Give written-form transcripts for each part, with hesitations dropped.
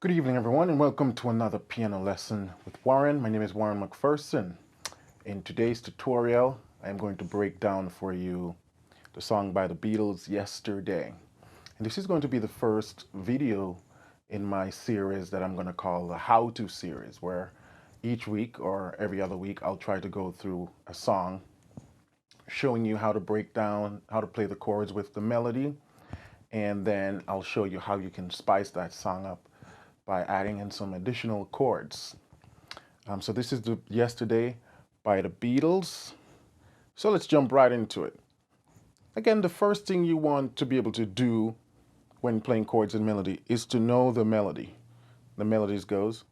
Good evening, everyone, and welcome to another piano lesson with Warren. My name is Warren McPherson. In today's tutorial, I'm going to break down for you the song by the Beatles, Yesterday. And this is going to be the first video in my series that I'm going to call the How-To series, where each week or every other week, I'll try to go through a song, showing you how to break down, how to play the chords with the melody, and then I'll show you how you can spice that song up by adding in some additional chords. So this is the Yesterday by the Beatles. So let's jump right into it. Again, the first thing you want to be able to do when playing chords and melody is to know the melody. The melodies goes.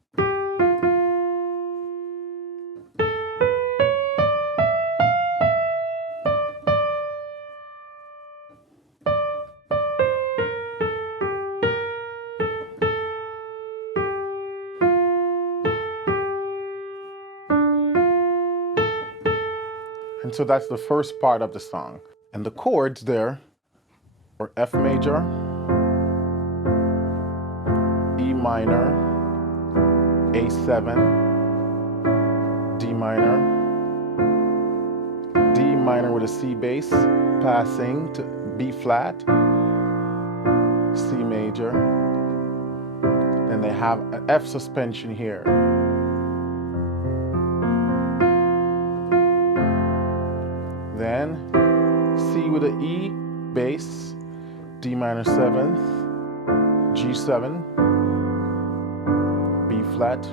And so that's the first part of the song. And the chords there are F major, E minor, A7, D minor, D minor with a C bass, passing to B flat, C major, and they have an F suspension here. Then C with an E bass, D minor 7th, G7, B flat,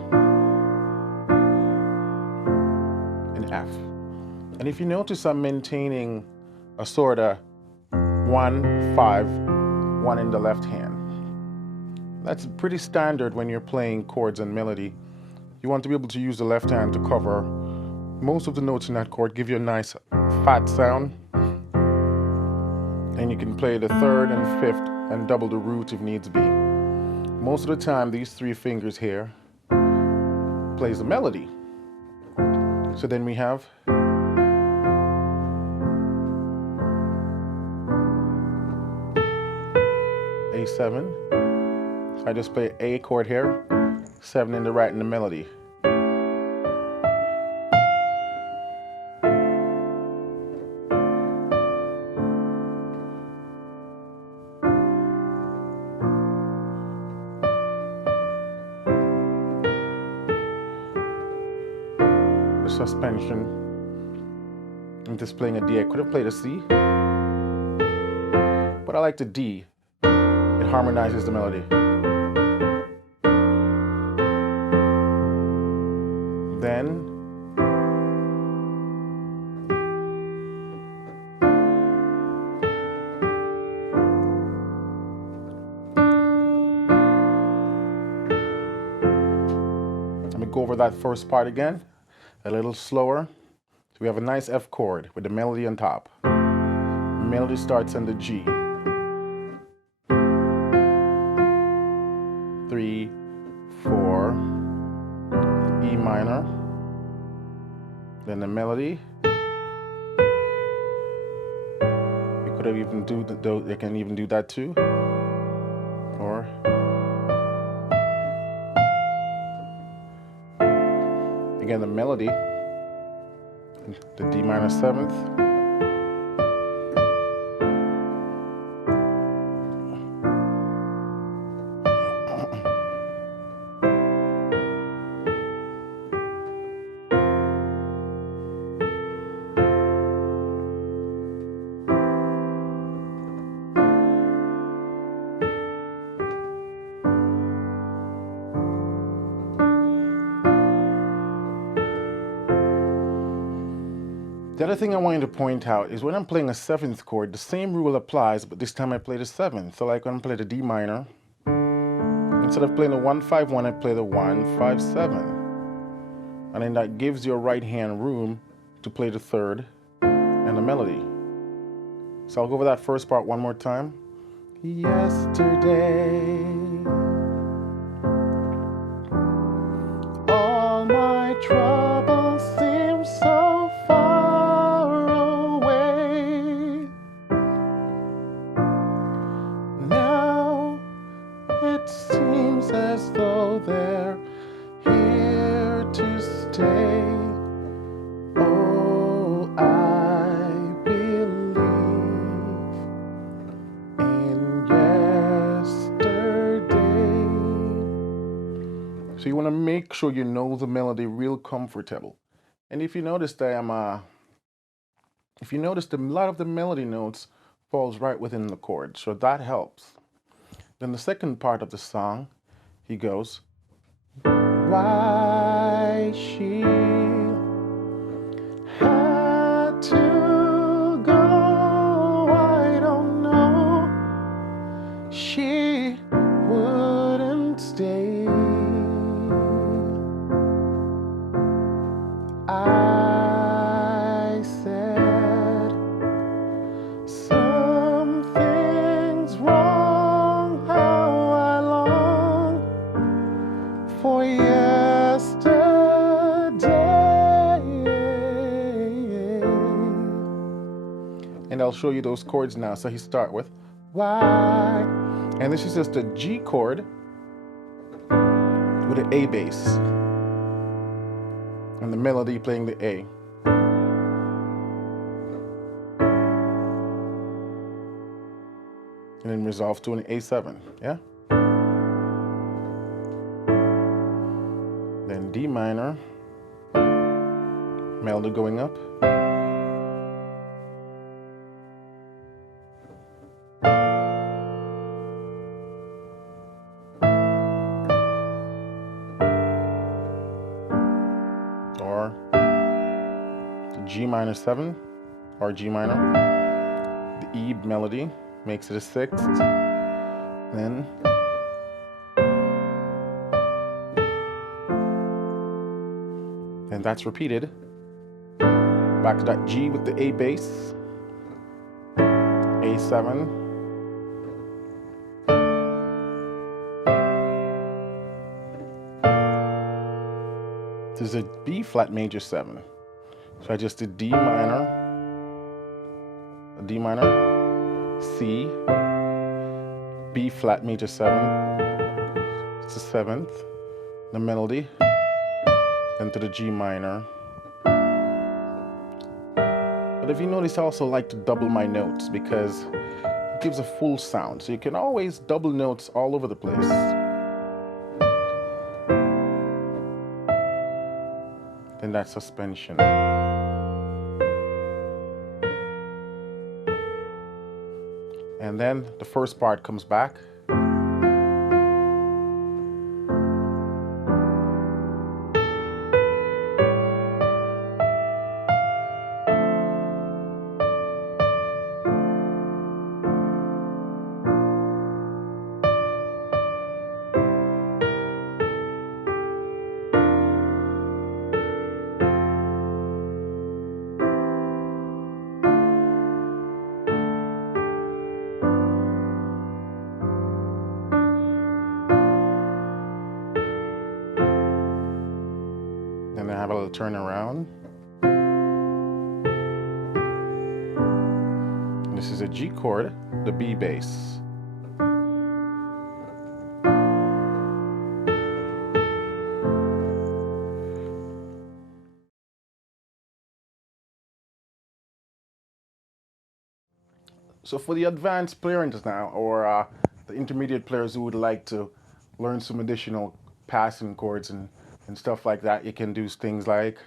and F. And if you notice, I'm maintaining a sort of 1, 5, 1 in the left hand. That's pretty standard when you're playing chords and melody. You want to be able to use the left hand to cover most of the notes in that chord, give you a nice fat sound. And you can play the third and fifth and double the root if needs be. Most of the time, these 3 fingers here plays the melody. So then we have A7. I just play A chord here, 7 in the right in the melody. The suspension. I'm just playing a D. I could have played a C, but I like the D. It harmonizes the melody. Then let me go over that first part again, a little slower. So we have a nice F chord with the melody on top. The melody starts on the G. 3, 4, E minor, then the melody. You could have even do they can even do that too. Or again the melody, the D minor 7th. The other thing I wanted to point out is when I'm playing a 7th chord, the same rule applies, but this time I play the 7th. So like when I play the D minor, instead of playing the 1-5-1, I play the 1-5-7. And then that gives your right hand room to play the third and the melody. So I'll go over that first part one more time. Yesterday, all my troubles seem so far away. Now it seems as though make sure you know the melody real comfortable. And if you notice that if you notice a lot of the melody notes falls right within the chord, so that helps. Then the second part of the song, he goes, why she had to go, I don't know. She wouldn't stay. I said something's wrong, how I long for yesterday. And I'll show you those chords now. So he start with why, and this is just a G chord with an A bass, and the melody playing the A. And then resolve to an A7, yeah? Then D minor, melody going up. Or G minor 7, or G minor. The E melody makes it a 6th. Then and that's repeated. Back to that G with the A bass, A7, this is a B flat major 7. So I just did D minor, a D minor, C, B flat major 7, it's the 7th, the melody, then to the G minor. But if you notice, I also like to double my notes because it gives a full sound. So you can always double notes all over the place. Then that suspension. And then the first part comes back. And then have a little turn around. And this is a G chord, the B bass. So for the advanced players now, or the intermediate players who would like to learn some additional passing chords and stuff like that, you can do things like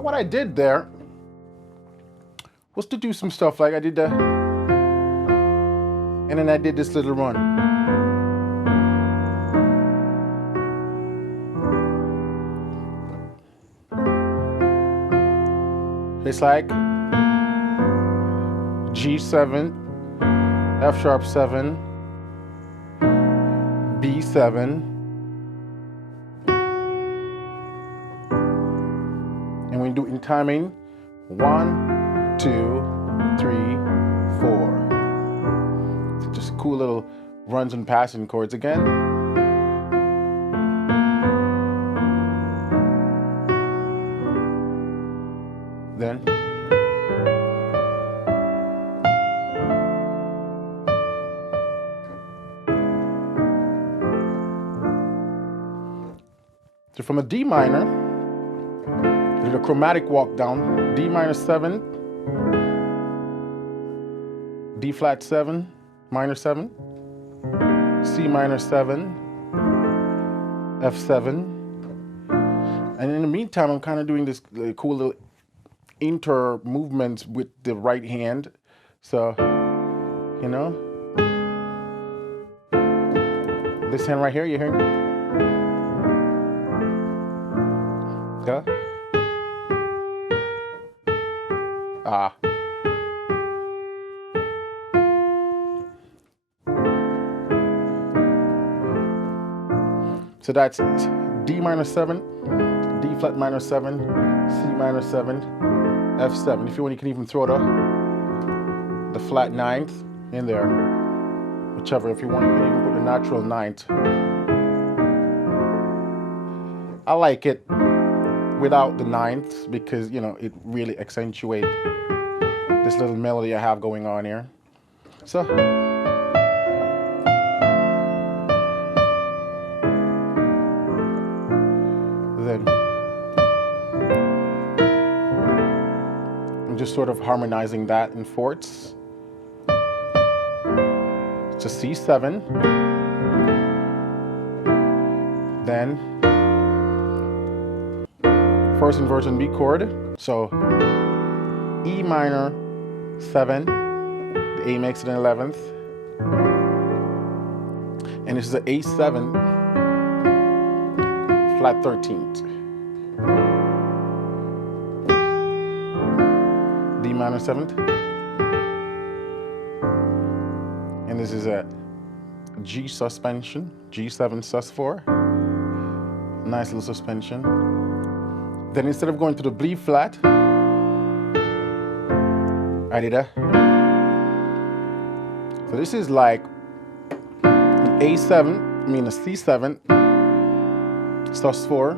So what I did there was to do some stuff like I did that, and then I did this little run. It's like G7, F sharp 7, B7, and we do it in timing 1, 2, 3, 4. So just cool little runs and passing chords again. Then so from a D minor, do the chromatic walk down, D minor 7, D flat 7, minor 7, C minor 7, F7. And in the meantime, I'm kind of doing this cool little inter movements with the right hand. So, you know, this hand right here, you hear? Yeah. Ah. So that's D minor 7, D flat minor 7, C minor 7, F7. If you want, you can even throw the flat ninth in there. Whichever. If you want, you can even put the natural ninth. I like it without the ninths because, you know, it really accentuates this little melody I have going on here. So then I'm just sort of harmonizing that in fourths. It's a C7, then first inversion B chord, so E minor 7, the A makes it an 11th, and this is an A7 flat 13th, D minor 7th, and this is a G suspension, G7 sus4, nice little suspension. Then instead of going to the B flat, I did a. So this is like an A7, I mean a C7, sus4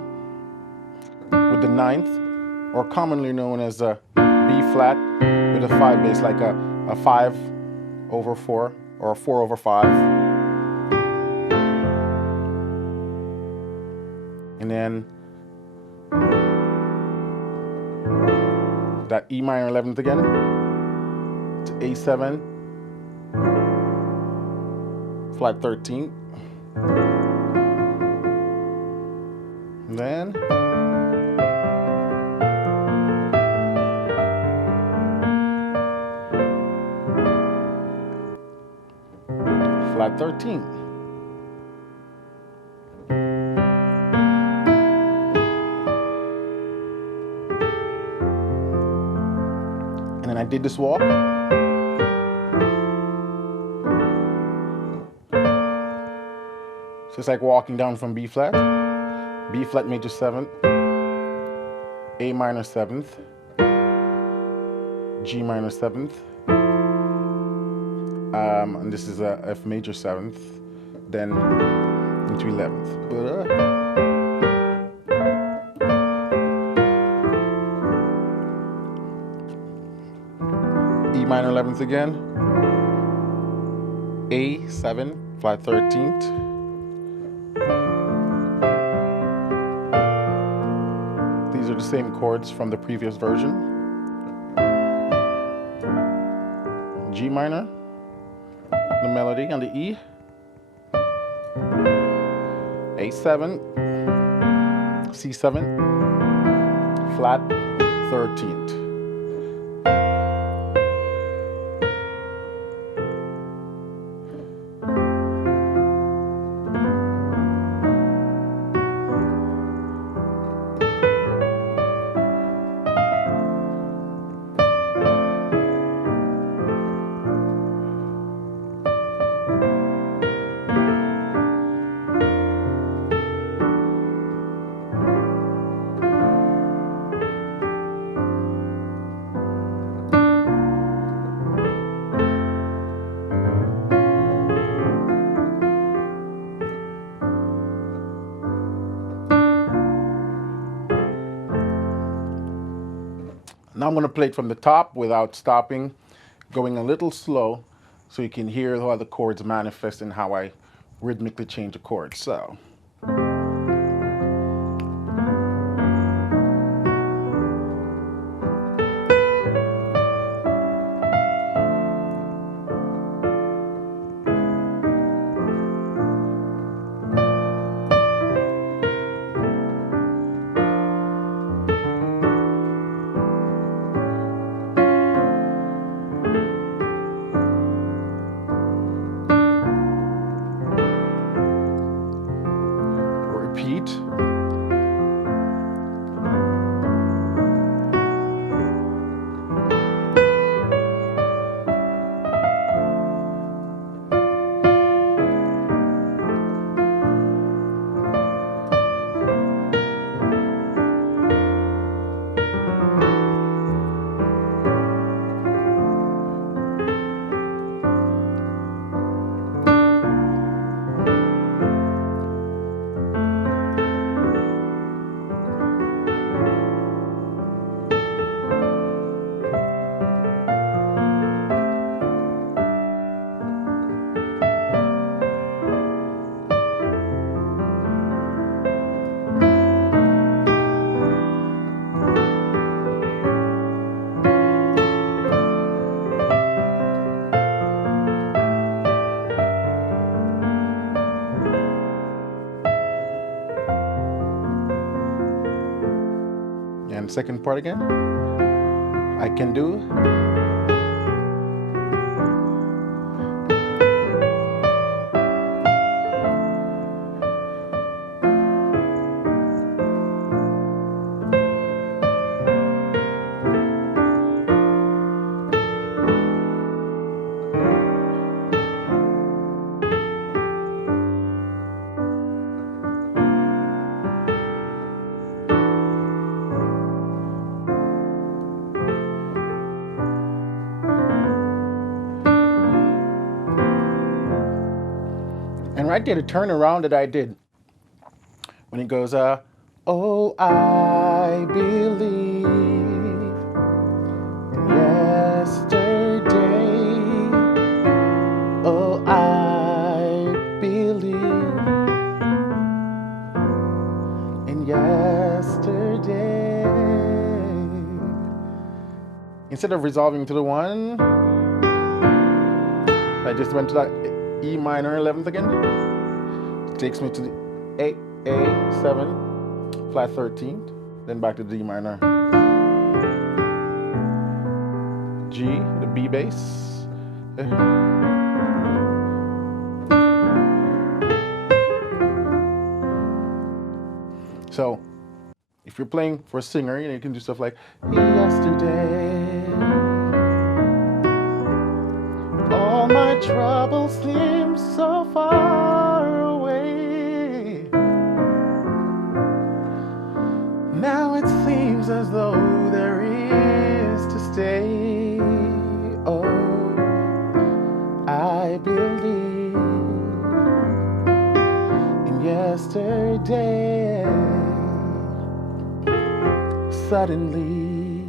with the ninth, or commonly known as a B flat with a 5 bass, like a 5/4 or a 4/5. And then that E minor 11th again, to A7, flat 13th, and then flat 13th. And then I did this walk. So it's like walking down from B flat major 7th, A minor 7th, G minor 7th, and this is a F major 7th, then into 11th. E minor 11th again, A7 flat 13th, these are the same chords from the previous version. G minor, the melody on the E, A7, C7, flat, 13th. Now I'm going to play it from the top without stopping, going a little slow so you can hear how the chords manifest and how I rhythmically change the chords. So. Repeat. And second part again. I can do. And right there, the turnaround that I did, when it goes, oh, I believe yesterday, oh, I believe in yesterday. Instead of resolving to the one, I just went to that E minor 11th again. It takes me to the A7, flat 13th, then back to D minor. G, the B bass. So, if you're playing for a singer, you can do stuff like yesterday. All my troubles seem so far away. Now it seems as though there is to stay. Oh, I believe in yesterday. Suddenly,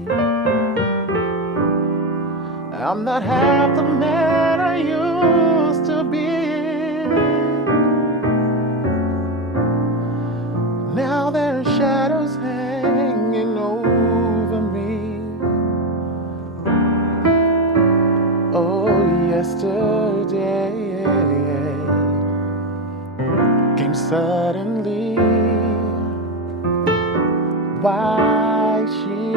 I'm not half the man I used to be. Now there are shadows hanging over me. Oh, yesterday came suddenly. Why she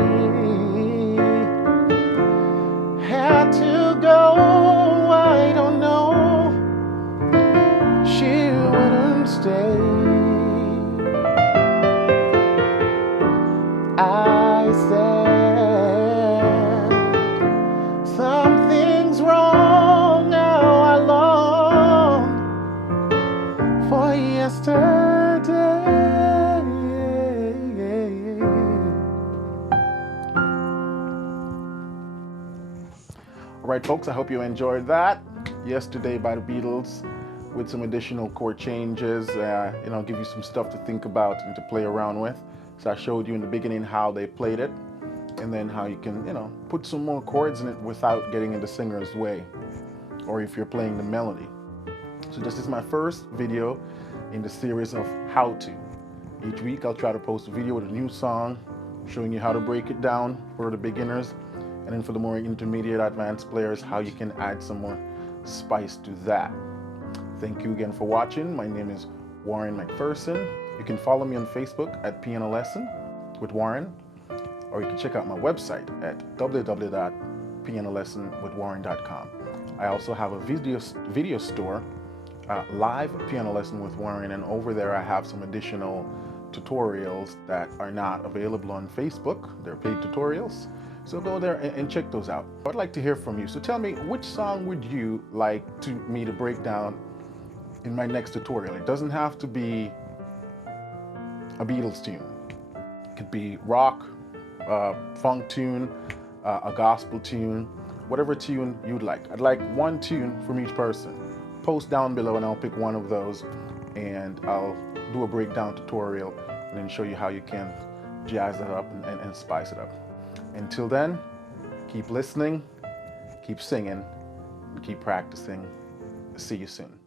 folks, I hope you enjoyed that. Yesterday by the Beatles, with some additional chord changes, give you some stuff to think about and to play around with. So I showed you in the beginning how they played it, and then how you can, put some more chords in it without getting in the singer's way, or if you're playing the melody. So this is my first video in the series of how to. Each week I'll try to post a video with a new song, showing you how to break it down for the beginners, and then for the more intermediate advanced players, how you can add some more spice to that. Thank you again for watching. My name is Warren McPherson. You can follow me on Facebook at Piano Lesson with Warren, or you can check out my website at www.pianolessonwithwarren.com. I also have a video store, Live Piano Lesson with Warren, and over there I have some additional tutorials that are not available on Facebook. They're paid tutorials, so go there and check those out. I'd like to hear from you, so tell me, which song would you like me to break down in my next tutorial? It doesn't have to be a Beatles tune. It could be rock, funk tune, a gospel tune, whatever tune you'd like. I'd like one tune from each person. Post down below and I'll pick one of those, and I'll do a breakdown tutorial and then show you how you can jazz it up and spice it up. Until then, keep listening, keep singing, and keep practicing. See you soon.